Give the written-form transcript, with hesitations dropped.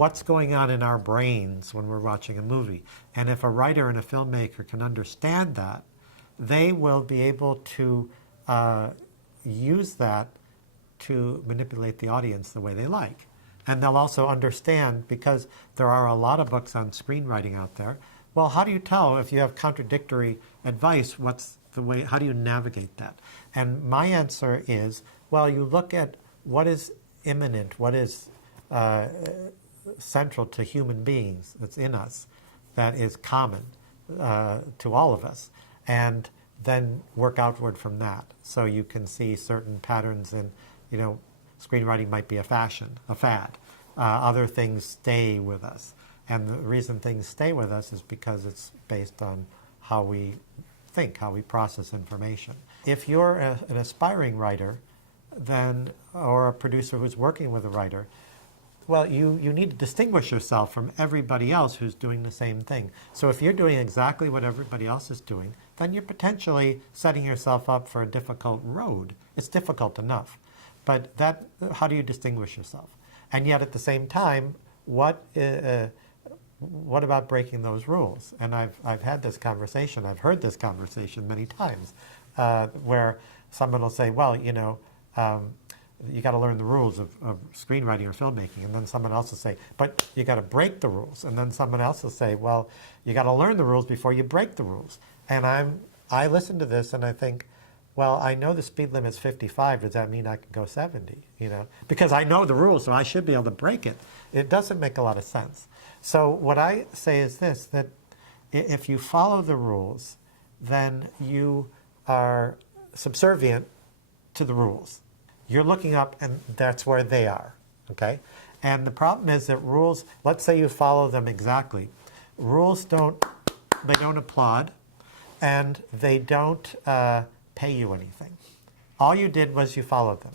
what's going on in our brains when we're watching a movie. And if a writer and a filmmaker can understand that, they will be able to use that to manipulate the audience the way they like. And they'll also understand, because there are a lot of books on screenwriting out there, well, how do you tell if you have contradictory advice, what's the way, how do you navigate that? And my answer is, well, you look at what is immanent, what is central to human beings, that's in us, that is common to all of us, and then work outward from that. So you can see certain patterns in, screenwriting might be a fashion, a fad. Other things stay with us. And the reason things stay with us is because it's based on how we think, how we process information. If you're an aspiring writer, then, or a producer who's working with a writer, well, you need to distinguish yourself from everybody else who's doing the same thing. So if you're doing exactly what everybody else is doing, then you're potentially setting yourself up for a difficult road. It's difficult enough. But how do you distinguish yourself? And yet at the same time, what about breaking those rules? And I've had this conversation, I've heard this conversation many times, where someone will say, well, you got to learn the rules of screenwriting or filmmaking. And then someone else will say, but you got to break the rules. And then someone else will say, well, you got to learn the rules before you break the rules. And I listen to this and I think, well, I know the speed limit's 55. Does that mean I can go 70? Because I know the rules, so I should be able to break it. It doesn't make a lot of sense. So what I say is this, that if you follow the rules, then you are subservient to the rules. You're looking up, and that's where they are, okay? And the problem is that rules, let's say you follow them exactly. Rules don't applaud, and they don't pay you anything. All you did was you followed them.